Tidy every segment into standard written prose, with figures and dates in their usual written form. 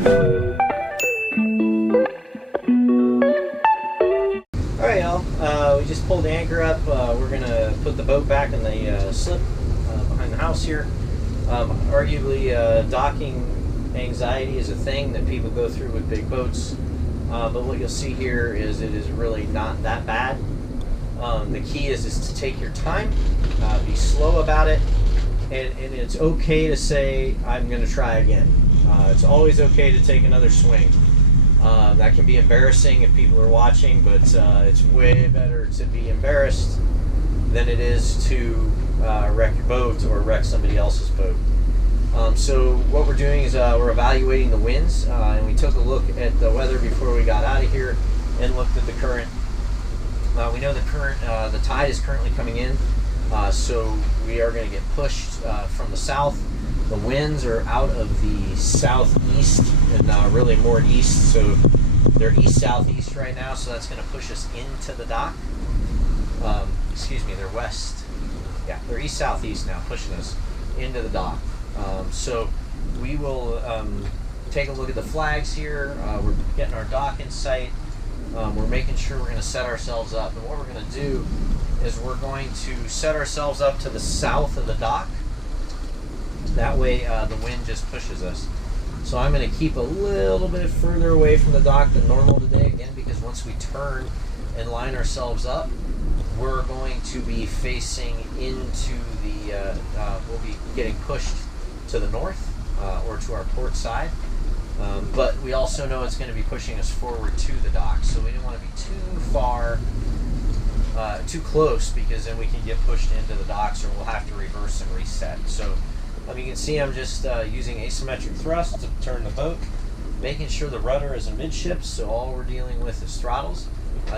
Alright y'all, we just pulled the anchor up. We're going to put the boat back in the slip behind the house here. Arguably docking anxiety is a thing that people go through with big boats, but what you'll see here is it is really not that bad. The key is to take your time, be slow about it, and it's okay to say, I'm going to try again. It's always okay to take another swing. That can be embarrassing if people are watching, but it's way better to be embarrassed than it is to wreck your boat or wreck somebody else's boat. So what we're doing is we're evaluating the winds, and we took a look at the weather before we got out of here and looked at the current. We know the tide is currently coming in, so we are going to get pushed from the south. The winds are out of the southeast and really more east, so they're east-southeast right now, so that's going to push us into the dock. Excuse me, they're west. Yeah, they're east-southeast now, pushing us into the dock. So we will take a look at the flags here. We're getting our dock in sight. We're making sure we're going to set ourselves up, and what we're going to do is we're going to set ourselves up to the south of the dock. That way the wind just pushes us. So I'm going to keep a little bit further away from the dock than normal today, again, because once we turn and line ourselves up, we're going to be facing into the, we'll be getting pushed to the north or to our port side. But we also know it's going to be pushing us forward to the dock, so we don't want to be too far, too close, because then we can get pushed into the docks or we'll have to reverse and reset. So you can see I'm just using asymmetric thrust to turn the boat, making sure the rudder is amidships, so all we're dealing with is throttles.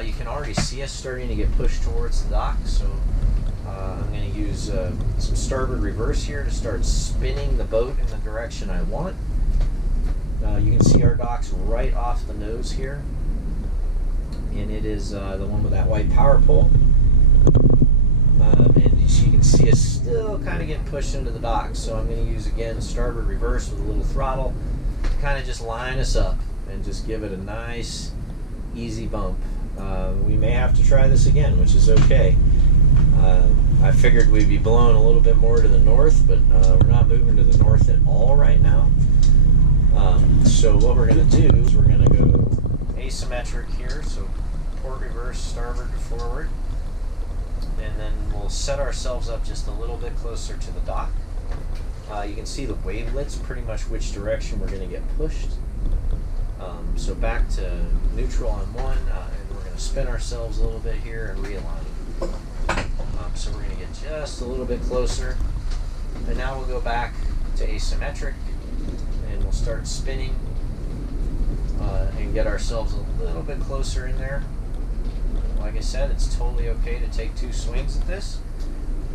You can already see us starting to get pushed towards the dock, so I'm going to use some starboard reverse here to start spinning the boat in the direction I want. You can see our dock's right off the nose here, and it is the one with that white power pole. And you can see us still kind of getting pushed into the dock, so I'm going to use again starboard reverse with a little throttle to kind of just line us up and just give it a nice easy bump. We may have to try this again, which is okay. I figured we'd be blowing a little bit more to the north, but we're not moving to the north at all right now. So what we're going to do is we're going to go asymmetric here, so port reverse, starboard to forward, and then we'll set ourselves up just a little bit closer to the dock. You can see the wavelets, pretty much which direction we're going to get pushed. So back to neutral on one, and we're going to spin ourselves a little bit here and realign. So we're going to get just a little bit closer, and now we'll go back to asymmetric, and we'll start spinning and get ourselves a little bit closer in there. Like I said, it's totally okay to take two swings at this.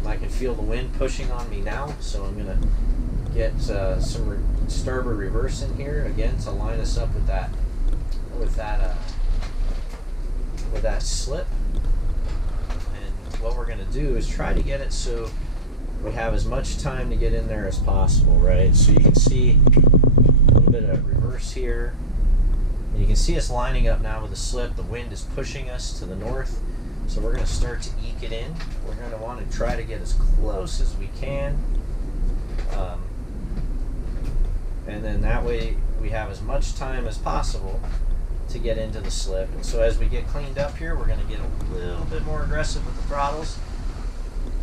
I can feel the wind pushing on me now, so I'm going to get some starboard reverse in here again to line us up with that slip. And what we're going to do is try to get it so we have as much time to get in there as possible, right? So you can see a little bit of reverse here. And you can see us lining up now with the slip. The wind is pushing us to the north, so we're going to start to eke it in. We're going to want to try to get as close as we can, and then that way we have as much time as possible to get into the slip. And so as we get cleaned up here, we're going to get a little bit more aggressive with the throttles,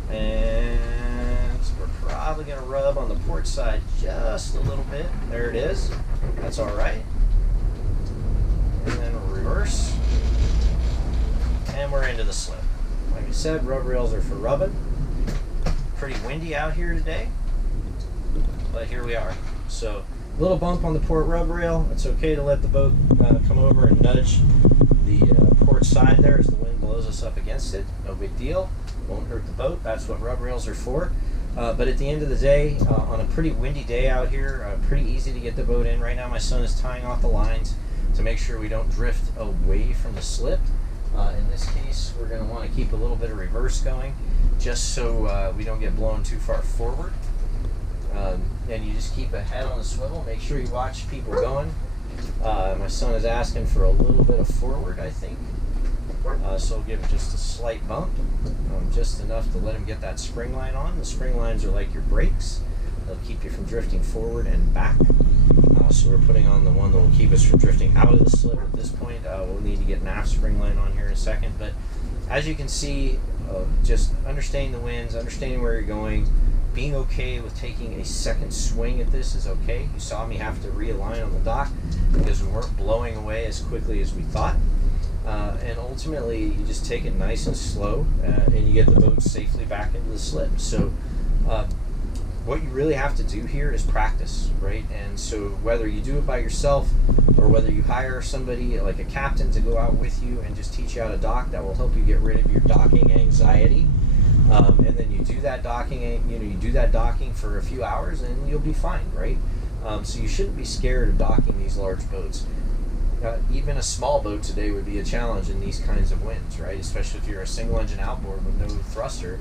and we're probably going to rub on the port side just a little bit. There it is. That's all right. And then we'll reverse, and we're into the slip. Like I said, rub rails are for rubbing. Pretty windy out here today, but here we are. So a little bump on the port rub rail. It's okay to let the boat come over and nudge the port side there as the wind blows us up against it. No big deal. Won't hurt the boat. That's what rub rails are for. But at the end of the day, on a pretty windy day out here, pretty easy to get the boat in. Right now my son is tying off the lines to make sure we don't drift away from the slip. In this case, we're going to want to keep a little bit of reverse going just so we don't get blown too far forward. And you just keep a head on the swivel. Make sure you watch people going. My son is asking for a little bit of forward, I think. So I'll give it just a slight bump, just enough to let him get that spring line on. The spring lines are like your brakes. They'll keep you from drifting forward and back. So we're putting on the one that will keep us from drifting out of the slip at this point. We'll need to get an aft spring line on here in a second. But as you can see, just understanding the winds, understanding where you're going, being okay with taking a second swing at this is okay. You saw me have to realign on the dock because we weren't blowing away as quickly as we thought. And ultimately, you just take it nice and slow, and you get the boat safely back into the slip. So what you really have to do here is practice, right? And so whether you do it by yourself or whether you hire somebody like a captain to go out with you and just teach you how to dock, that will help you get rid of your docking anxiety. And then you do that docking for a few hours and you'll be fine, right? So you shouldn't be scared of docking these large boats. Even a small boat today would be a challenge in these kinds of winds, right? Especially if you're a single engine outboard with no thruster,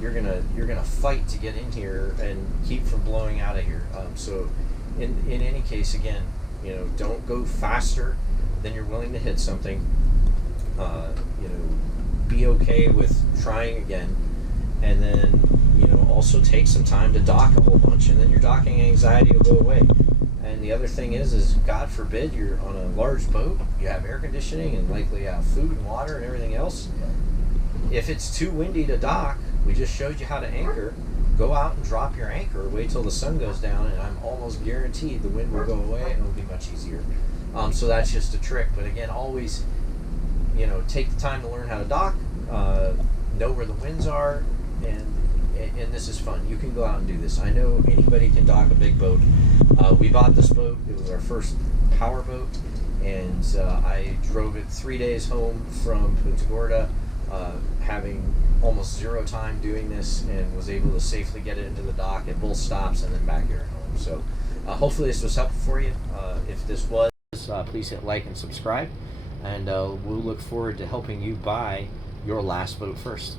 you're gonna fight to get in here and keep from blowing out of here. So in any case, again, don't go faster than you're willing to hit something. Be okay with trying again, and then also take some time to dock a whole bunch, and then your docking anxiety will go away. And the other thing is God forbid you're on a large boat, you have air conditioning and likely have food and water and everything else. If it's too windy to dock, we just showed you how to anchor. Go out and drop your anchor, wait till the sun goes down, and I'm almost guaranteed the wind will go away and it'll be much easier. So that's just a trick. But again, always, take the time to learn how to dock, know where the winds are, and this is fun. You can go out and do this. I know anybody can dock a big boat. We bought this boat. It was our first power boat, and I drove it 3 days home from Punta Gorda, having almost zero time doing this, and was able to safely get it into the dock at both stops and then back here at home. So hopefully this was helpful for you. If this was, please hit like and subscribe, and we'll look forward to helping you buy your last boat first.